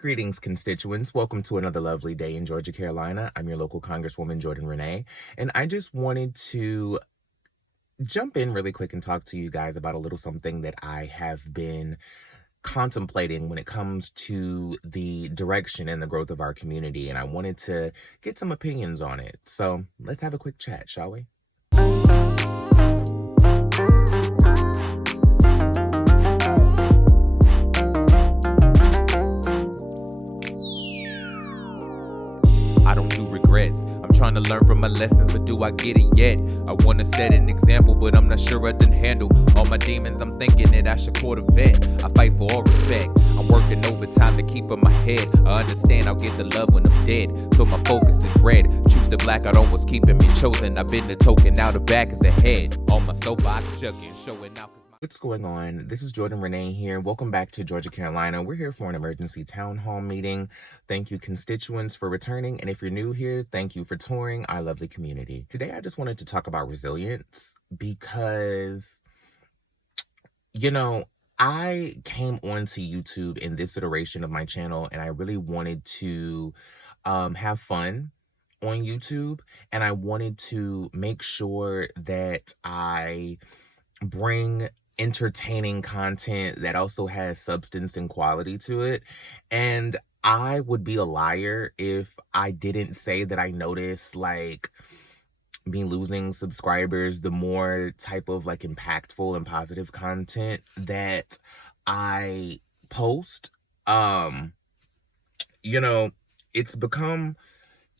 Greetings, constituents. Welcome to another lovely day in Georgia, Carolina. I'm your local Congresswoman, Jordan Renee, and I just wanted to jump in really quick and talk to you guys about a little something that I have been contemplating when it comes to the direction and the growth of our community, and I wanted to get some opinions on it. So let's have a quick chat, shall we? I don't do regrets. I'm trying to learn from my lessons, but do I get it yet? I wanna set an example, but I'm not sure I can handle all my demons. I'm thinking that I should court a vet. I fight for all respect. I'm working overtime to keep in my head. I understand I'll get the love when I'm dead, so my focus is red. Choose the black out on what's keeping me chosen. I've been the token, now the back is ahead. On my soapbox, jugging, showing out. What's going on? This is Jordan Renee here. Welcome back to Georgia, Carolina. We're here for an emergency town hall meeting. Thank you, constituents, for returning. And if you're new here, thank you for touring our lovely community. Today, I just wanted to talk about resilience because, I came onto YouTube in this iteration of my channel, and I really wanted to have fun on YouTube. And I wanted to make sure that I bring entertaining content that also has substance and quality to it. And I would be a liar if I didn't say that I noticed me losing subscribers the more type of impactful and positive content that I post. It's become,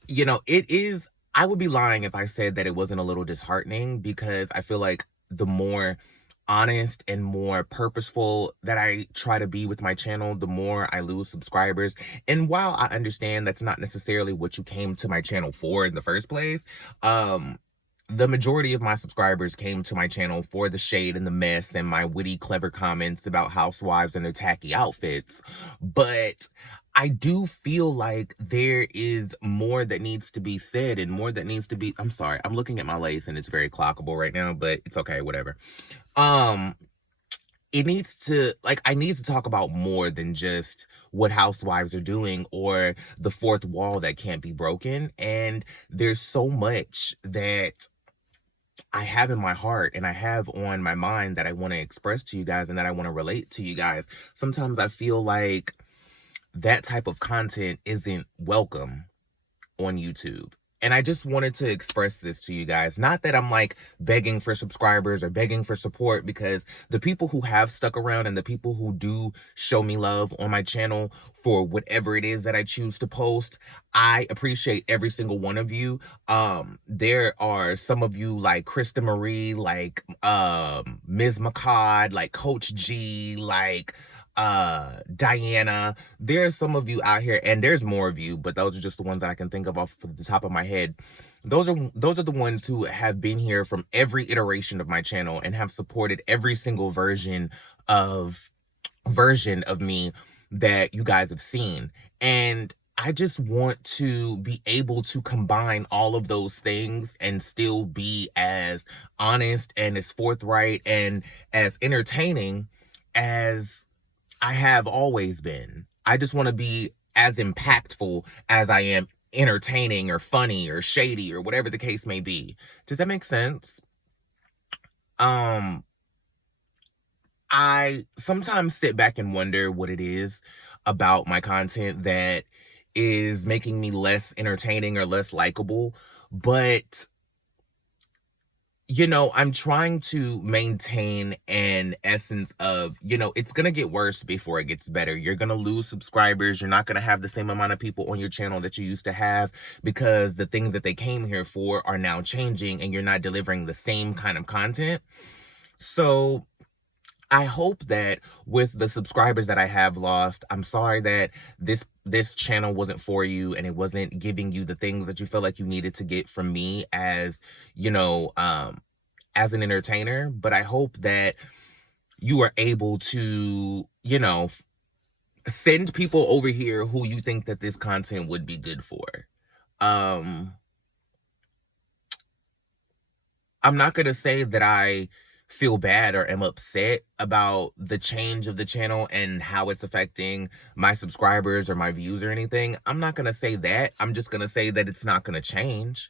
it is, I would be lying if I said that it wasn't a little disheartening, because I feel like the more honest and more purposeful that I try to be with my channel, the more I lose subscribers. And while I understand that's not necessarily what you came to my channel for in the first place, the majority of my subscribers came to my channel for the shade and the mess and my witty, clever comments about housewives and their tacky outfits. But I do feel like there is more that needs to be said and more that needs to be... I'm sorry, I'm looking at my lace and it's very clockable right now, but it's okay, whatever. It needs to, I need to talk about more than just what housewives are doing or the fourth wall that can't be broken. And there's so much that I have in my heart and I have on my mind that I want to express to you guys and that I want to relate to you guys. Sometimes I feel like that type of content isn't welcome on YouTube. And I just wanted to express this to you guys. Not that I'm begging for subscribers or begging for support, because the people who have stuck around and the people who do show me love on my channel for whatever it is that I choose to post, I appreciate every single one of you. There are some of you like Krista Marie, Ms. McCod, Coach G, Diana. There's some of you out here, and there's more of you, but those are just the ones that I can think of off the top of my head. Those are the ones who have been here from every iteration of my channel and have supported every single version of me that you guys have seen. And I just want to be able to combine all of those things and still be as honest and as forthright and as entertaining as I have always been. I just want to be as impactful as I am entertaining or funny or shady or whatever the case may be. Does that make sense? I sometimes sit back and wonder what it is about my content that is making me less entertaining or less likable, but I'm trying to maintain an essence of, it's going to get worse before it gets better. You're going to lose subscribers. You're not going to have the same amount of people on your channel that you used to have, because the things that they came here for are now changing and you're not delivering the same kind of content. So I hope that with the subscribers that I have lost, I'm sorry that this channel wasn't for you and it wasn't giving you the things that you feel like you needed to get from me as, as an entertainer. But I hope that you are able to, send people over here who you think that this content would be good for. I'm not going to say that I feel bad or am upset about the change of the channel and how it's affecting my subscribers or my views or anything, I'm not going to say that. I'm just going to say that it's not going to change.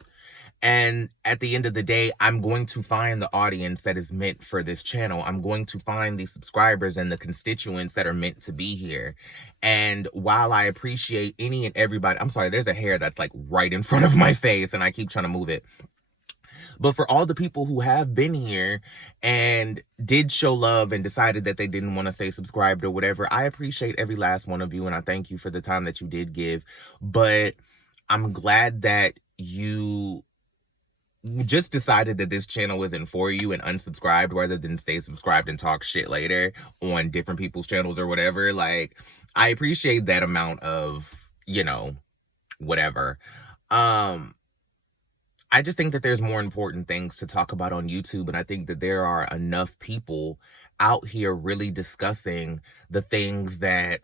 And at the end of the day, I'm going to find the audience that is meant for this channel. I'm going to find the subscribers and the constituents that are meant to be here. And while I appreciate any and everybody, I'm sorry, there's a hair that's like right in front of my face and I keep trying to move it. But for all the people who have been here and did show love and decided that they didn't want to stay subscribed or whatever, I appreciate every last one of you and I thank you for the time that you did give. But I'm glad that you just decided that this channel isn't for you and unsubscribed rather than stay subscribed and talk shit later on different people's channels or whatever. Like, I appreciate that amount of, whatever. I just think that there's more important things to talk about on YouTube, and I think that there are enough people out here really discussing the things that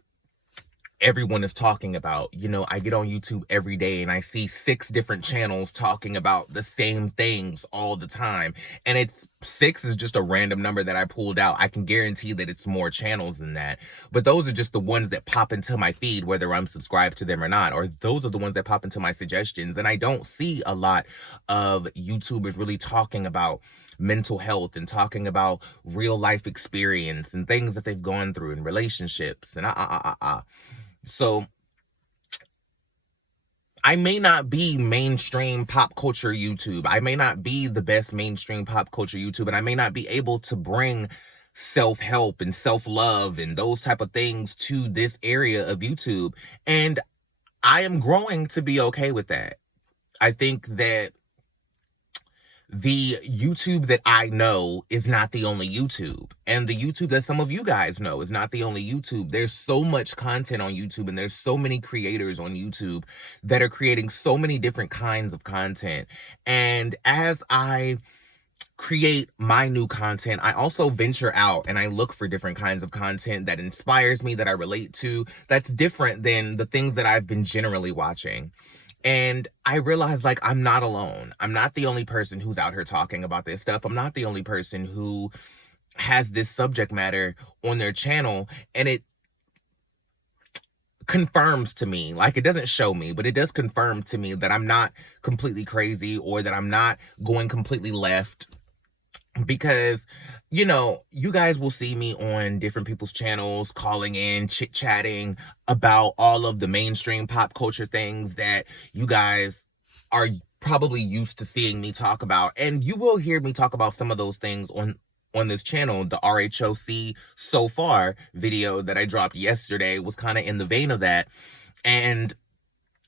everyone is talking about. I get on YouTube every day and I see 6 different channels talking about the same things all the time. And 6 is just a random number that I pulled out. I can guarantee that it's more channels than that. But those are just the ones that pop into my feed, whether I'm subscribed to them or not. Or those are the ones that pop into my suggestions. And I don't see a lot of YouTubers really talking about mental health and talking about real life experience and things that they've gone through in relationships and So I may not be mainstream pop culture YouTube. I may not be the best mainstream pop culture YouTube, and I may not be able to bring self-help and self-love and those type of things to this area of YouTube. And I am growing to be okay with that. I think that the YouTube that I know is not the only YouTube. And the YouTube that some of you guys know is not the only YouTube. There's so much content on YouTube and there's so many creators on YouTube that are creating so many different kinds of content. And as I create my new content, I also venture out and I look for different kinds of content that inspires me, that I relate to, that's different than the things that I've been generally watching. And I realized, like, I'm not alone. I'm not the only person who's out here talking about this stuff. I'm not the only person who has this subject matter on their channel. And it confirms to me, like, it doesn't show me, but it does confirm to me that I'm not completely crazy or that I'm not going completely left. Because, you guys will see me on different people's channels, calling in, chit-chatting about all of the mainstream pop culture things that you guys are probably used to seeing me talk about. And you will hear me talk about some of those things on this channel. The RHOC So Far video that I dropped yesterday was kind of in the vein of that. And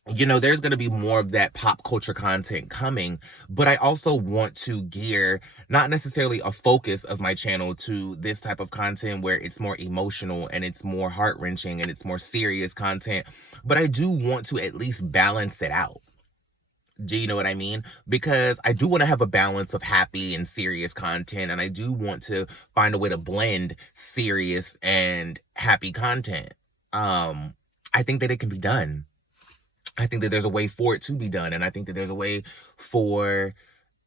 there's going to be more of that pop culture content coming, but I also want to gear not necessarily a focus of my channel to this type of content where it's more emotional and it's more heart-wrenching and it's more serious content, but I do want to at least balance it out. Do you know what I mean? Because I do want to have a balance of happy and serious content, and I do want to find a way to blend serious and happy content. I think that it can be done. I think that there's a way for it to be done. And I think that there's a way for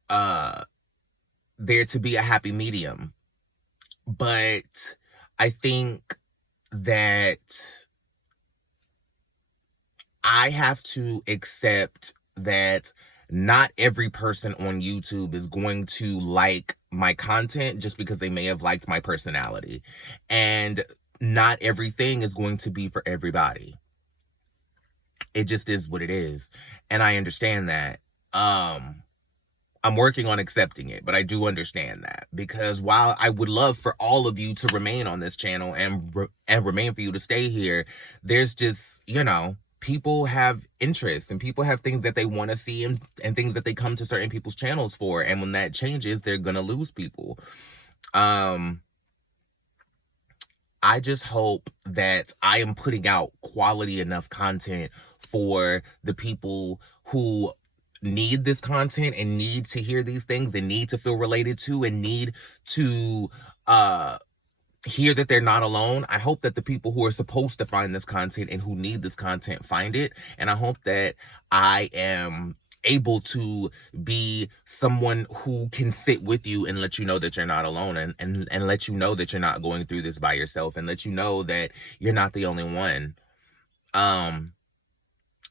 there to be a happy medium. But I think that I have to accept that not every person on YouTube is going to like my content just because they may have liked my personality. And not everything is going to be for everybody. It just is what it is. And I understand that. I'm working on accepting it, but I do understand that, because while I would love for all of you to remain on this channel and remain for you to stay here, there's just, people have interests and people have things that they want to see and things that they come to certain people's channels for. And when that changes, they're going to lose people. I just hope that I am putting out quality enough content for the people who need this content and need to hear these things and need to feel related to and need to hear that they're not alone. I hope that the people who are supposed to find this content and who need this content find it. And I hope that I am able to be someone who can sit with you and let you know that you're not alone, and let you know that you're not going through this by yourself, and let you know that you're not the only one. Um,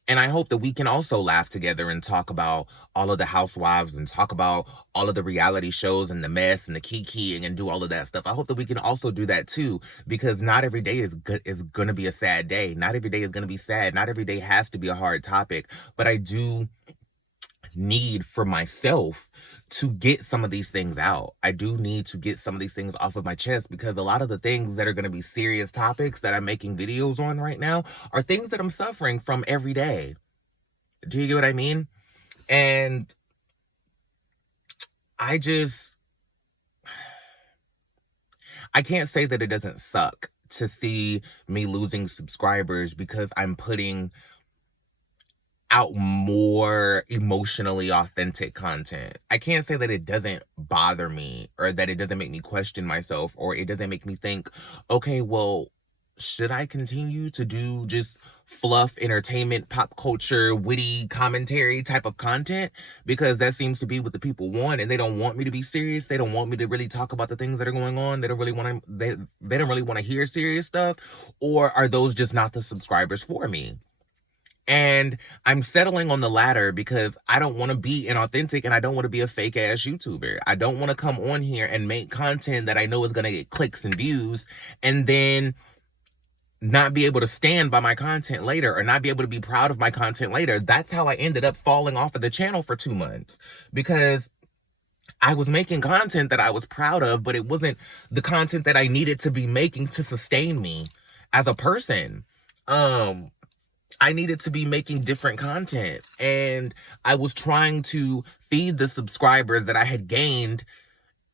and I hope that we can also laugh together and talk about all of the housewives and talk about all of the reality shows and the mess and the kikiing and do all of that stuff. I hope that we can also do that too, because not every day is gonna be a sad day. Not every day is gonna be sad. Not every day has to be a hard topic. But I do need for myself to get some of these things out. I do need to get some of these things off of my chest, because a lot of the things that are going to be serious topics that I'm making videos on right now are things that I'm suffering from every day. Do you get what I mean? And I can't say that it doesn't suck to see me losing subscribers because I'm putting out more emotionally authentic content. I can't say that it doesn't bother me, or that it doesn't make me question myself, or it doesn't make me think, okay, well, should I continue to do just fluff, entertainment, pop culture, witty commentary type of content? Because that seems to be what the people want, and they don't want me to be serious. They don't want me to really talk about the things that are going on. They don't really want to, they don't really want to hear serious stuff. Or are those just not the subscribers for me? And I'm settling on the latter, because I don't want to be inauthentic, and I don't want to be a fake ass YouTuber. I don't want to come on here and make content that I know is going to get clicks and views, and then not be able to stand by my content later, or not be able to be proud of my content later. That's how I ended up falling off of the channel for 2 months, because I was making content that I was proud of, but it wasn't the content that I needed to be making to sustain me as a person. I needed to be making different content, and I was trying to feed the subscribers that I had gained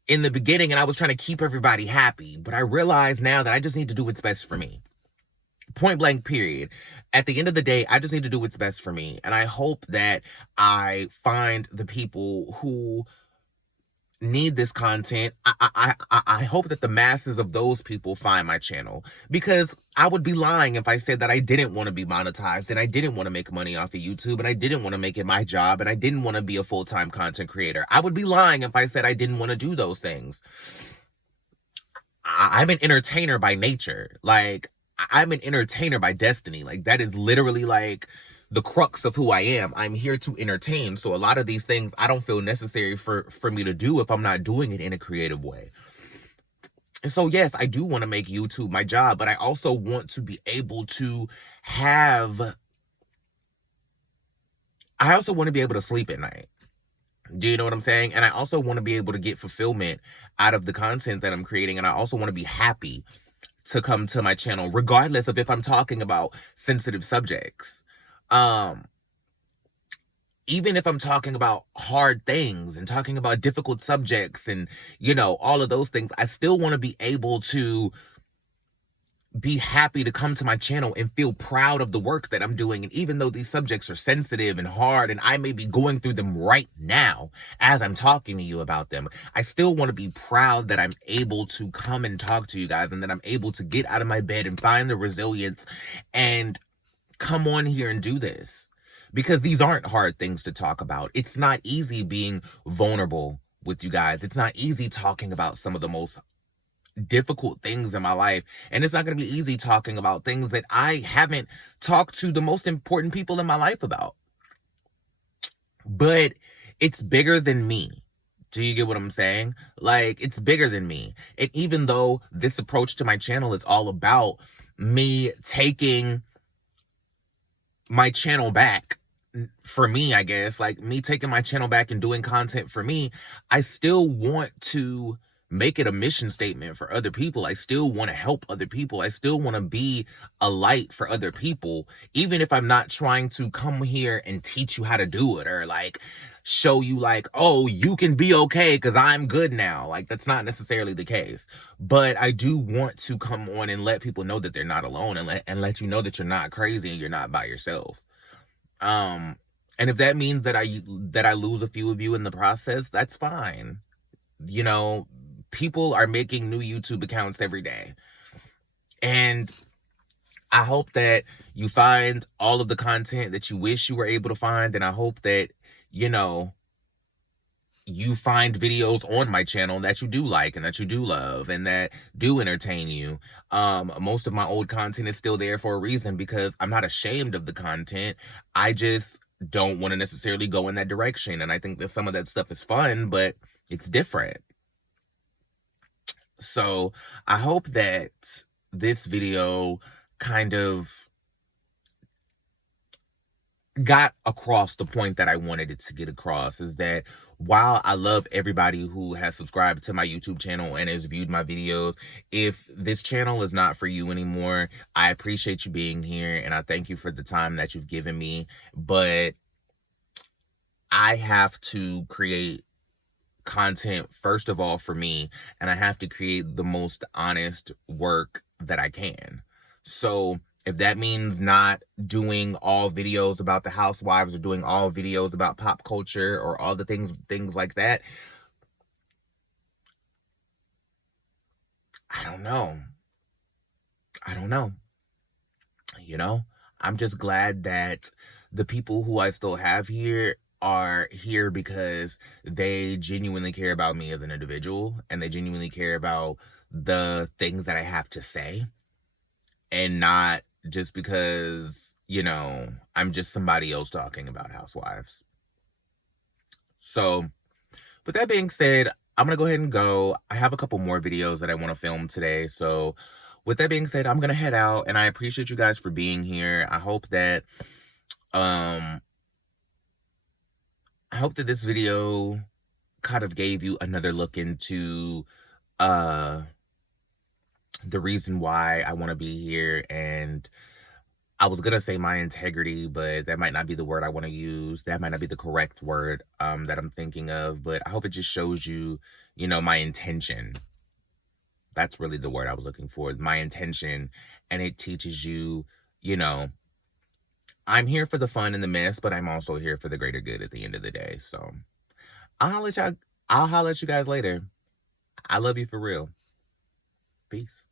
in the beginning, and I was trying to keep everybody happy. But I realize now that I just need to do what's best for me. Point blank, period. At the end of the day, I just need to do what's best for me. And I hope that I find the people who need this content. I hope that the masses of those people find my channel, because I would be lying if I said that I didn't want to be monetized, and I didn't want to make money off of YouTube, and I didn't want to make it my job, and I didn't want to be a full-time content creator. I would be lying if I said I didn't want to do those things. I'm an entertainer by nature. Like, I'm an entertainer by destiny. Like, that is literally like the crux of who I am. I'm here to entertain. So a lot of these things I don't feel necessary for me to do if I'm not doing it in a creative way. And so yes, I do want to make YouTube my job, but I also want to be able to I also want to be able to sleep at night. Do you know what I'm saying? And I also want to be able to get fulfillment out of the content that I'm creating. And I also want to be happy to come to my channel, regardless of if I'm talking about sensitive subjects. Even if I'm talking about hard things and talking about difficult subjects and, all of those things, I still want to be able to be happy to come to my channel and feel proud of the work that I'm doing. And even though these subjects are sensitive and hard, and I may be going through them right now as I'm talking to you about them, I still want to be proud that I'm able to come and talk to you guys, and that I'm able to get out of my bed and find the resilience and come on here and do this. Because these aren't hard things to talk about. It's not easy being vulnerable with you guys. It's not easy talking about some of the most difficult things in my life. And it's not going to be easy talking about things that I haven't talked to the most important people in my life about. But it's bigger than me. Do you get what I'm saying? Like, it's bigger than me. And even though this approach to my channel is all about me taking my channel back for me, I guess, like me taking my channel back and doing content for me, I still want to make it a mission statement for other people. I still want to help other people. I still want to be a light for other people, even if I'm not trying to come here and teach you how to do it, or like show you like, oh, you can be okay because I'm good now. Like, that's not necessarily the case. But I do want to come on and let people know that they're not alone, and let you know that you're not crazy and you're not by yourself. And if that means that I lose a few of you in the process, that's fine. People are making new YouTube accounts every day. And I hope that you find all of the content that you wish you were able to find. And I hope that you know, you find videos on my channel that you do like and that you do love and that do entertain you. Most of my old content is still there for a reason, because I'm not ashamed of the content. I just don't want to necessarily go in that direction. And I think that some of that stuff is fun, but it's different. So I hope that this video kind of got across the point that I wanted it to get across, is that while I love everybody who has subscribed to my YouTube channel and has viewed my videos, if this channel is not for you anymore, I appreciate you being here and I thank you for the time that you've given me, but I have to create content first of all for me, and I have to create the most honest work that I can. So if that means not doing all videos about the housewives or doing all videos about pop culture or all the things like that, I don't know. I don't know. You know, I'm just glad that the people who I still have here are here because they genuinely care about me as an individual, and they genuinely care about the things that I have to say, and not just because, I'm just somebody else talking about housewives. So with that being said, I'm going to go ahead and go. I have a couple more videos that I want to film today. So with that being said, I'm going to head out, and I appreciate you guys for being here. Um I hope that this video kind of gave you another look into uh the reason why I want to be here, and I was gonna say my integrity, but that might not be the word I want to use. That might not be the correct word that I'm thinking of, but I hope it just shows you, my intention. That's really the word I was looking for, my intention. And it teaches you, you know, I'm here for the fun and the mess, but I'm also here for the greater good at the end of the day. So I'll holler at you guys later. I love you for real. Peace.